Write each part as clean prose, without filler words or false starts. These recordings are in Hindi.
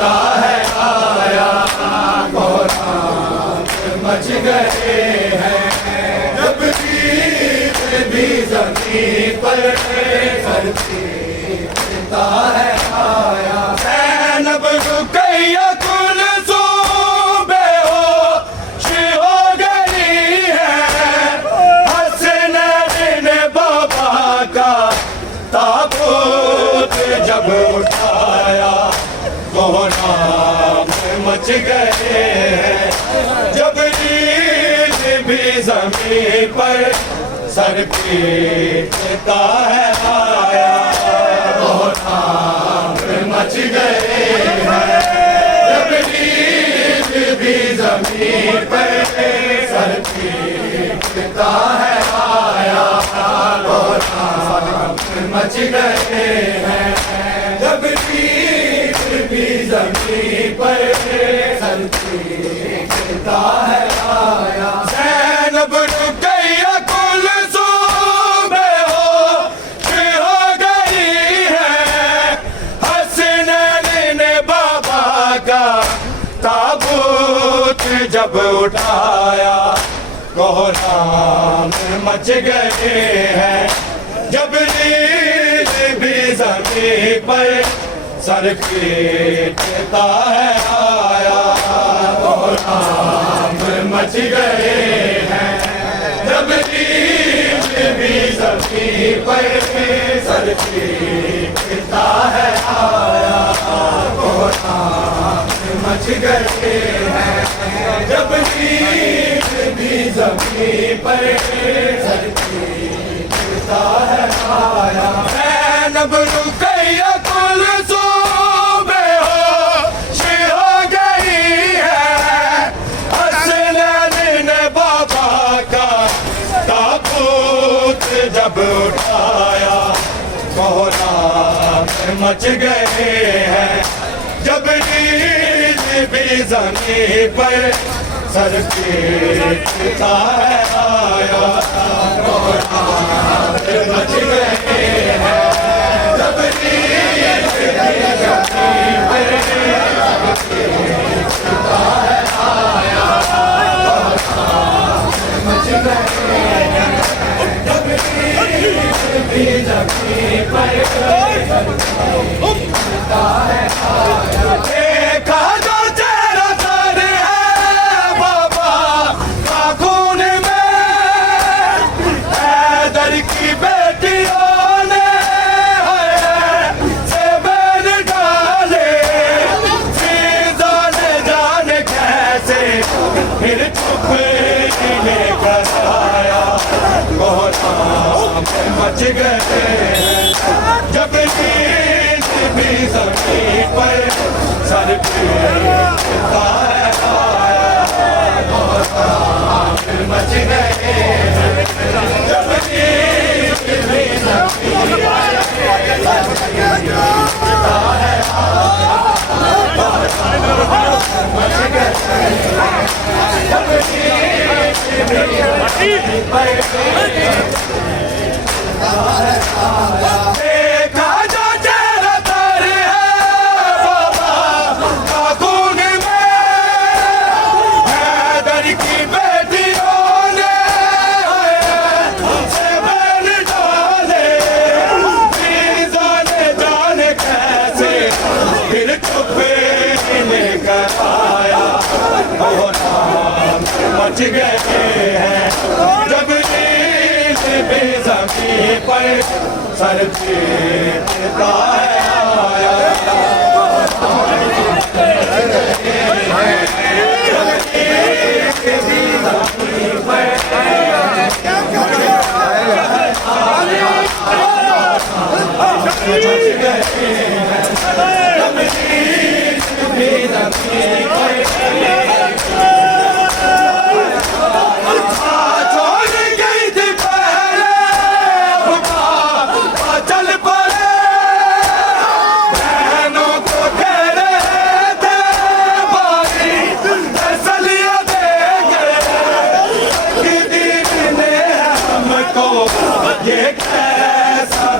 चलता है आया, कोहराम मच गए हैं। जब भी जमीन पर धरती चलता है आया। ज़ैनब रुक़ैया कुलसूम बेहोश हो गई है। हसनैन ने बाबा का ताबूत जब उठाया, कोहराम मच गए हैं। जब भी जमीन पर सर पीटता है आया, कोहराम मच गए हैं। जब भी जमीन पर सर पीटता है आया, कोहराम मच गए हैं। जब भी जमीन पर सर पीटता है आया। ज़ैनब रुक़ैया कुलसूम बेहोश हो गई है। हसनैन ने बाबा का ताबूत जब उठाया, कोहराम मच गए हैं। जब भी ज़मीन पर सर पीटता है आया, कोहराम मच गए हैं। जब भी ज़मीन पर सर पीटता है आया, कोहराम मच गए हैं। जब भी ज़मीन पर सर पीटता है आया। ज़ैनब रुक़ैया कुलसूम बेहोश हो गई है। हसनैन ने बाबा का ताबूत जब उठाया, कोहराम मच गए हैं। जब भी ज़मीन पर सर पीटता है आया, कोहराम मच गए हैं। जब भी ज़मीन पर सर पीटता है आया, कोहराम मच गए हैं। जब भी ज़मीन पर सर पीटता है आया। देखा जो चेहरा तर है बाबा का खून में, हैदर की बेटियों ने से बैर डाले। फिज़ा ने जाने कैसे फिर चुप लेकर आया, कोहराम मच गए हैं। जब भी ज़मीन पर सर पीटता है आया, कोहराम मच गए हैं। जब भी ज़मीन पर सर पीटता है आया, कोहराम मच गए हैं। जब भी ज़मीन पर देखा जो चेहरा तर है बाबा का खून में, हैदर की बेटियों ने से बैर डाले। फिज़ा ने जाने कैसे फिर चुप लेकर आया, कोहराम मच गए हैं। जब भी ज़मीन पर सर पीटता है आया,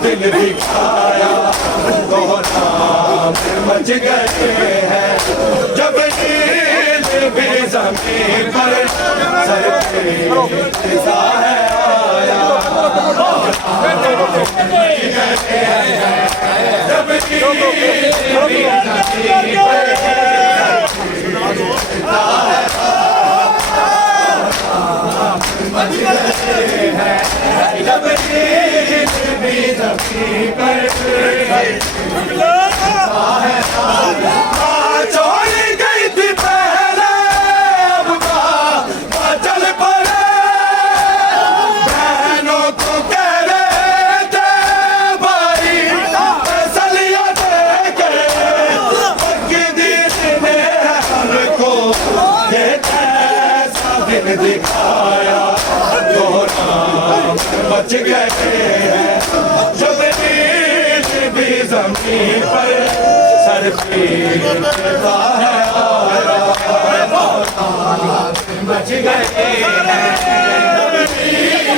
दिल दिखाया, कोहराम मच गए हैं। जमीन पर सर पे टिका है आया जब छोड़ गई थी पहले अब चल पड़े बहनों को कह रहे थे भाई सलिया दे के पक्की दीद ने हमको ये ऐसा दिन दिखाया बच गए हैं जब नींद भी जमीन पर सर पे टिका है आया बच गए हैं जब नींद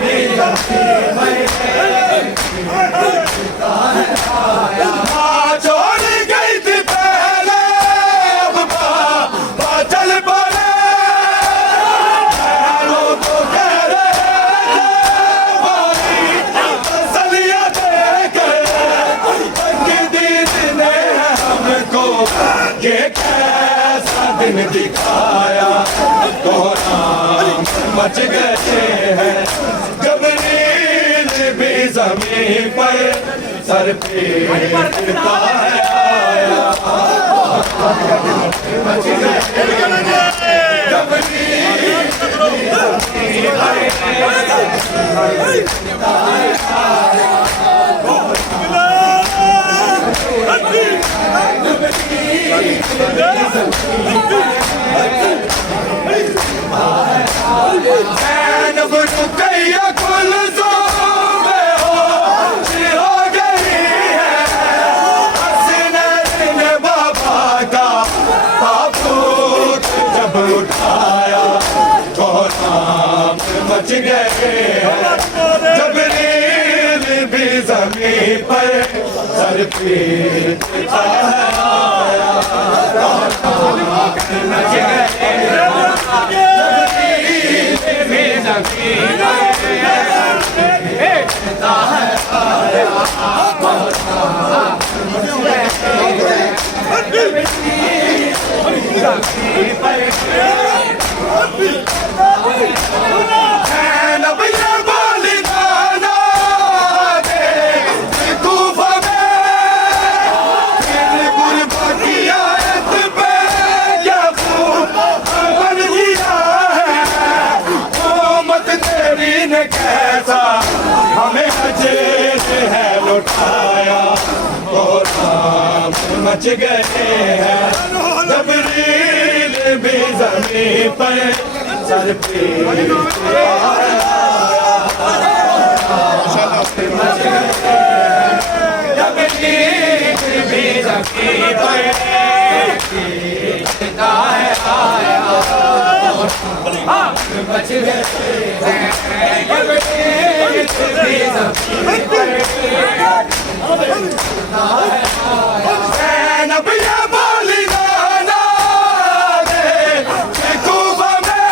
भी जमीन पर छोड़ गई थी पहले अब चल पड़े बहनों को कह रहे थे भाई सलिया दे के पक्की दीद ने हमको ये कैसा दिन दिखाया तो नाम बच गए हैं जब नींद भी जमीन पर सर पे टिका है आया बच गए जब नींद भी जमीन पर टिका है आया ज़ैनब रुक़ैया कुलसूम हो गई है हसनैन ने बाबा का ताबूत जब उठाया तो नाम बच गए हैं जब नींद भी ज़मीन पर सर पे टिका है आया बच गए कैसा हमें अजीज है लुटाया तो नाम मच गए हैं जब नींद भी जमीन पर सर पे मच गए जब नींद भी जमीन पर टिका है आया बच गए ज़ैनब ये बोली नाना दे खूबा में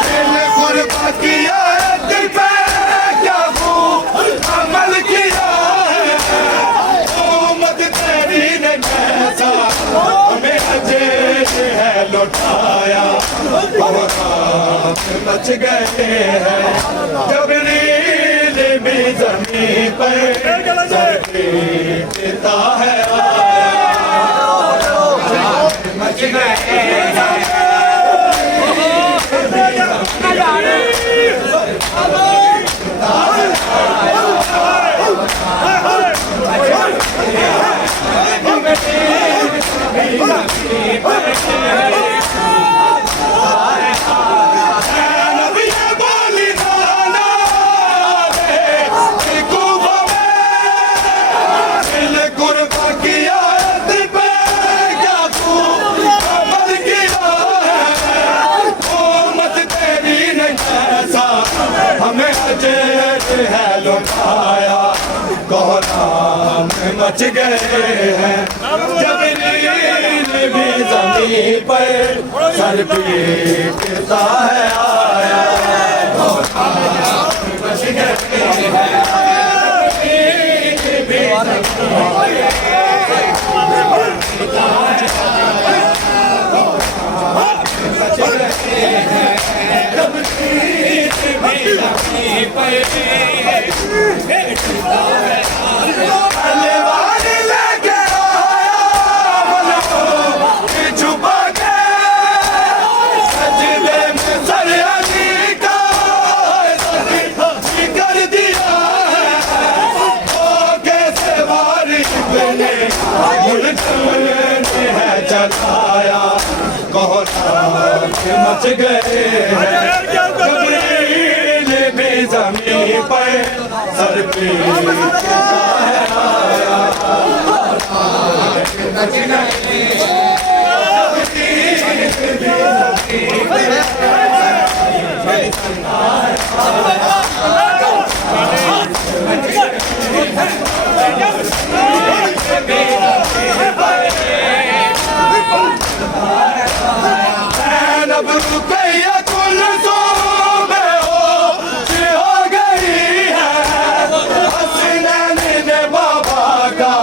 दिल कुर्बा किया दिल पे क्या खूब अमल किया है उम्मत तेरी ने कैसा हमें अजीज है लौटाया बच गए हैं जब नींद भी जमीन पर सर पे टिका है आया बच गए मच गए हैं। जबरील भी ज़मीन पर सर पीटता है आया। मच गए हैं। चलाया मच गए हैं। जबरील भी ज़मीन पर सर पीटता है आया। मच गए अब रुपया कुल सो में हो गई है। हसनैन ने बाबा का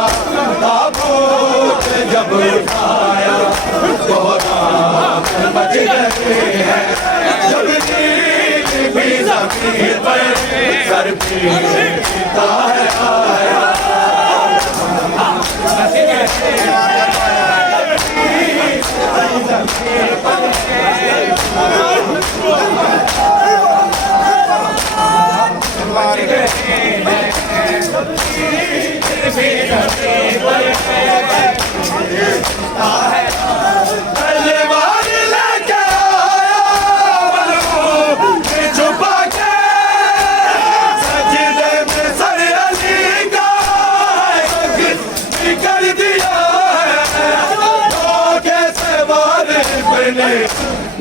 ताबूत जब उठाया तो राम बच गए हैं। जबरील भी ज़मीन पर सर पीटता है आया।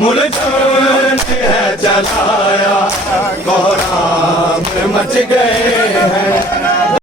मुल्ज़िम है चलाया कोहराम मच गए हैं।